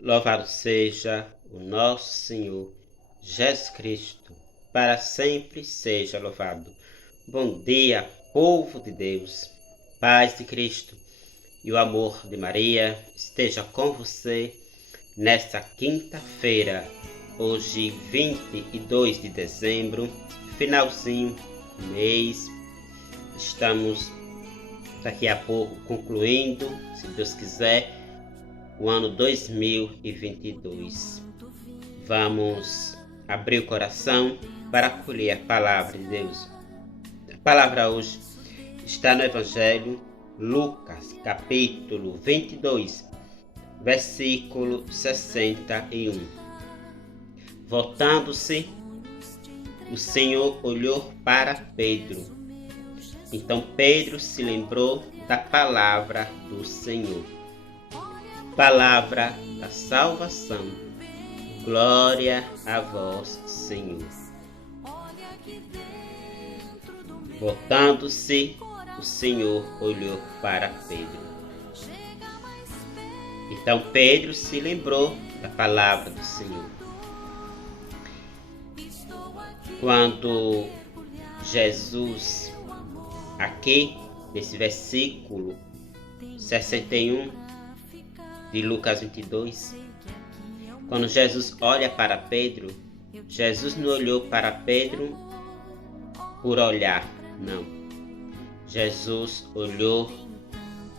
Louvado seja o nosso Senhor Jesus Cristo, para sempre seja louvado. Bom dia, povo de Deus, paz de Cristo e o amor de Maria esteja com você nesta quinta-feira, hoje 22 de dezembro, finalzinho do mês. Estamos daqui a pouco concluindo, se Deus quiser, o ano 2022. Vamos abrir o coração para acolher a palavra de Deus. A palavra hoje está no Evangelho Lucas, capítulo 22, versículo 61. Voltando-se, o Senhor olhou para Pedro. Então Pedro se lembrou da palavra do Senhor. Palavra da salvação. Glória a vós, Senhor. Voltando-se, o Senhor olhou para Pedro. Então Pedro se lembrou da palavra do Senhor. Quando Jesus, aqui nesse versículo 61 de Lucas 22, quando Jesus olha para Pedro, Jesus não olhou para Pedro por olhar, não. Jesus olhou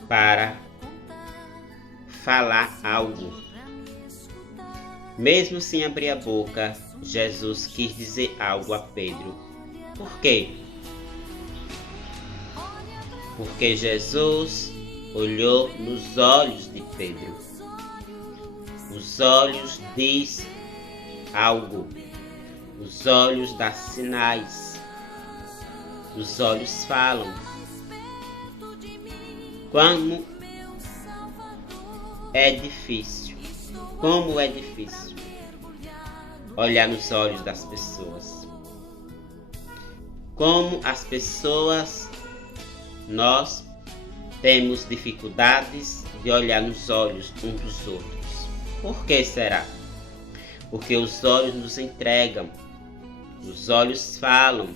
para falar algo. Mesmo sem abrir a boca, Jesus quis dizer algo a Pedro. Por quê? Porque Jesus olhou nos olhos de Pedro. Os olhos diz algo. Os olhos dão sinais. Os olhos falam. Como é difícil olhar nos olhos das pessoas. Como as pessoas, nós temos dificuldades de olhar nos olhos uns dos outros. Por que será? Porque os olhos nos entregam, os olhos falam,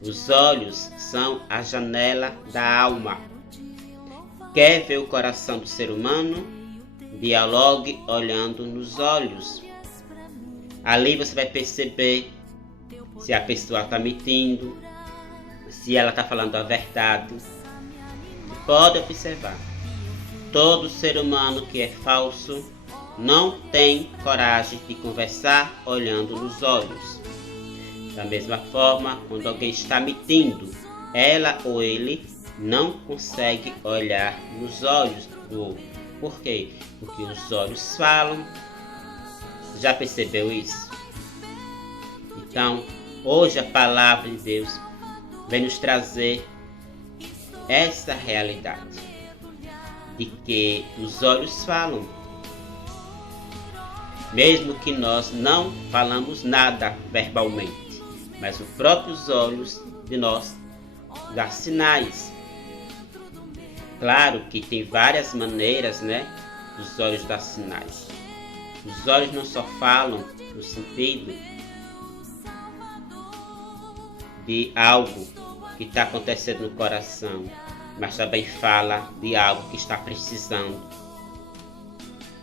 os olhos são a janela da alma. Quer ver o coração do ser humano? Dialogue olhando nos olhos. Ali você vai perceber se a pessoa está mentindo, se ela está falando a verdade. Pode observar, todo ser humano que é falso não tem coragem de conversar olhando nos olhos. Da mesma forma, quando alguém está mentindo, ela ou ele não consegue olhar nos olhos do outro. Por quê? Porque os olhos falam. Já percebeu isso? Então, hoje a palavra de Deus vem nos trazer essa realidade de que os olhos falam, mesmo que nós não falamos nada verbalmente, mas os próprios olhos de nós dão sinais. Claro que tem várias maneiras, dos olhos dar sinais. Os olhos não só falam no sentido de algo que está acontecendo no coração, mas também fala de algo que está precisando.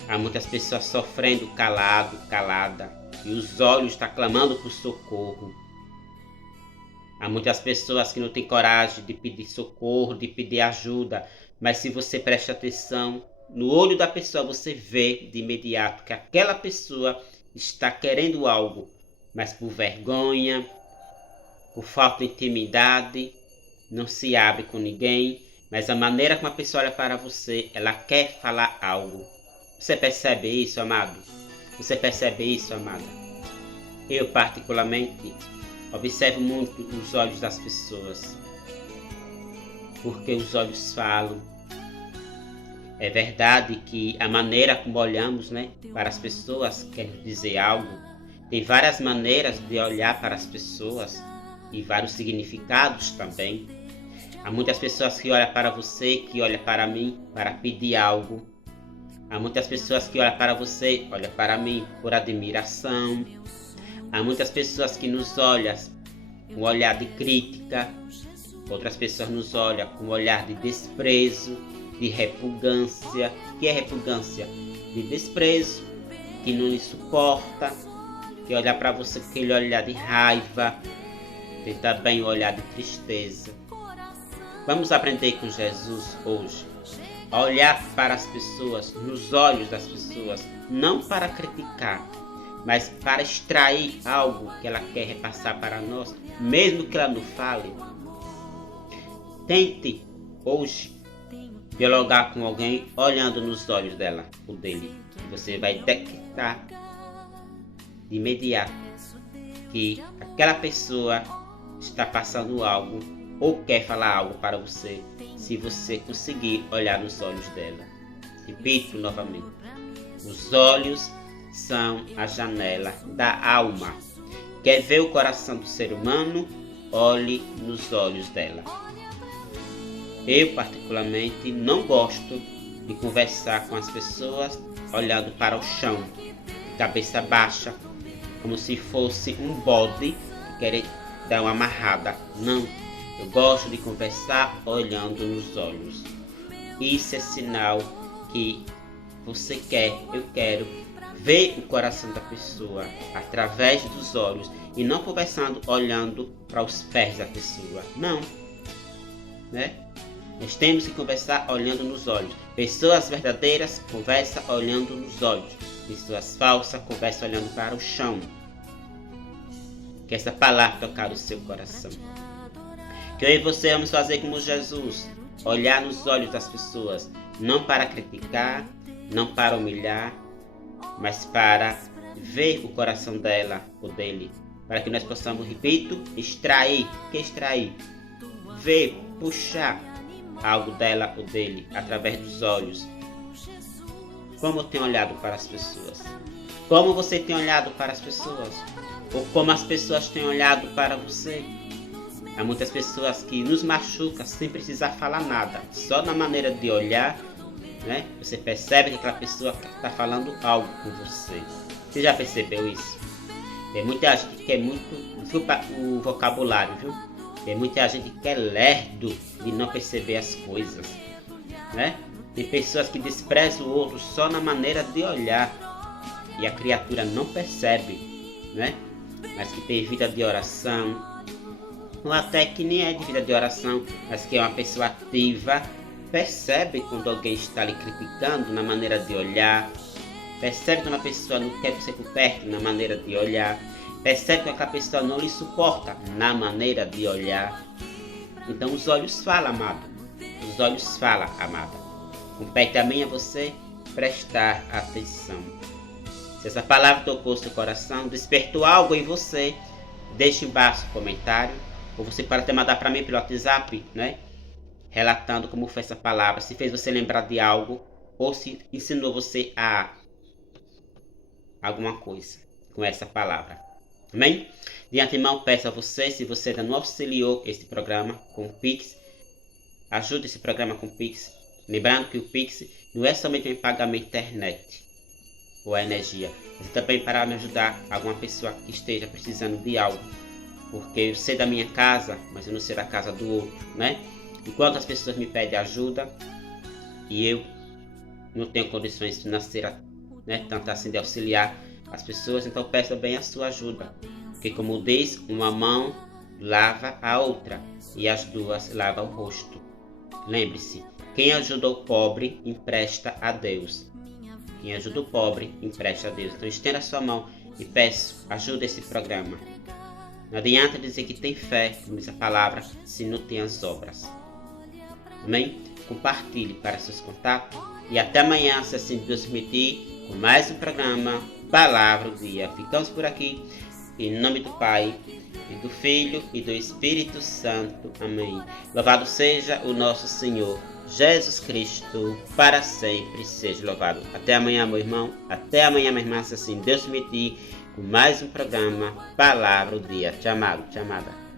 Há muitas pessoas sofrendo calada, e os olhos estão clamando por socorro. Há muitas pessoas que não têm coragem de pedir socorro, de pedir ajuda, mas se você presta atenção, no olho da pessoa você vê de imediato que aquela pessoa está querendo algo, mas por vergonha, por falta de intimidade, não se abre com ninguém, mas a maneira como a pessoa olha para você, ela quer falar algo. Você percebe isso, amado? Você percebe isso, amada? Eu, particularmente, observo muito os olhos das pessoas, porque os olhos falam. É verdade que a maneira como olhamos, para as pessoas quer dizer algo. Tem várias maneiras de olhar para as pessoas e vários significados também. Há muitas pessoas que olham para você, que olham para mim para pedir algo. Há muitas pessoas que olham para você, olham para mim por admiração. Há muitas pessoas que nos olham com um olhar de crítica. Outras pessoas nos olham com um olhar de desprezo, de repugância. O que é repugância? De desprezo, que não lhe suporta, que olha para você com aquele olhar de raiva, tem também o olhar de tristeza. Vamos aprender com Jesus hoje a olhar para as pessoas, nos olhos das pessoas, não para criticar, mas para extrair algo que ela quer repassar para nós, mesmo que ela não fale. Tente hoje dialogar com alguém olhando nos olhos dela ou dele. Você vai detectar de imediato que aquela pessoa está passando algo ou quer falar algo para você, se você conseguir olhar nos olhos dela. Repito novamente, os olhos são a janela da alma. Quer ver o coração do ser humano? Olhe nos olhos dela. Eu particularmente não gosto de conversar com as pessoas olhando para o chão, de cabeça baixa, como se fosse um bode que quer dar uma amarrada. Não, eu gosto de conversar olhando nos olhos. Isso é sinal que você quer, eu quero ver o coração da pessoa através dos olhos e não conversando olhando para os pés da pessoa. Não, né? Nós temos que conversar olhando nos olhos. Pessoas verdadeiras conversam olhando nos olhos. Pessoas falsas conversam olhando para o chão. Que essa palavra tocar o seu coração. Que eu e você vamos fazer como Jesus. Olhar nos olhos das pessoas. Não para criticar, não para humilhar, mas para ver o coração dela ou dele. Para que nós possamos, repito, extrair. Que extrair? Ver, puxar algo dela ou dele através dos olhos. Como eu tenho olhado para as pessoas? Como você tem olhado para as pessoas? Ou como as pessoas têm olhado para você? Há muitas pessoas que nos machucam sem precisar falar nada, só na maneira de olhar, né? Você percebe que aquela pessoa está falando algo com você. Você já percebeu isso? Tem muita gente que quer muito o vocabulário, viu? Tem muita gente que é lerdo de não perceber as coisas, né? Tem pessoas que desprezam o outro só na maneira de olhar e a criatura não percebe, né? Mas que tem vida de oração, ou até que nem é de vida de oração, mas que é uma pessoa ativa, percebe quando alguém está lhe criticando na maneira de olhar, percebe quando a pessoa não quer você por perto na maneira de olhar, percebe que aquela pessoa não lhe suporta na maneira de olhar. Então os olhos falam, amado. Os olhos falam, amada. Compete a mim e a você prestar atenção. Se essa palavra tocou seu coração, despertou algo em você, deixe embaixo um comentário. Ou você pode até mandar para mim pelo WhatsApp, né? Relatando como foi essa palavra, se fez você lembrar de algo, ou se ensinou você a alguma coisa com essa palavra. Amém? De antemão, peço a você, se você ainda não auxiliou este programa com o Pix, ajude esse programa com o Pix. Lembrando que o Pix não é somente para pagar minha internet ou a energia, mas também para me ajudar alguma pessoa que esteja precisando de algo. Porque eu sei da minha casa, mas eu não sei da casa do outro, né? Enquanto as pessoas me pedem ajuda e eu não tenho condições financeiras, né, tanto assim de auxiliar as pessoas, então peço bem a sua ajuda. Porque como diz, uma mão lava a outra e as duas lavam o rosto. Lembre-se, quem ajuda o pobre, empresta a Deus. Quem ajuda o pobre, empresta a Deus. Então estenda a sua mão e peço, ajuda esse programa. Não adianta dizer que tem fé, como diz a palavra, se não tem as obras. Amém? Compartilhe para seus contatos. E até amanhã, se assim Deus permitir, com mais um programa, Palavra do Dia. Ficamos por aqui. Em nome do Pai, e do Filho, e do Espírito Santo. Amém. Louvado seja o nosso Senhor Jesus Cristo, para sempre seja louvado. Até amanhã, meu irmão. Até amanhã, minha irmã, se assim Deus permitir, com mais um programa, Palavra do Dia. Te amado, te amada.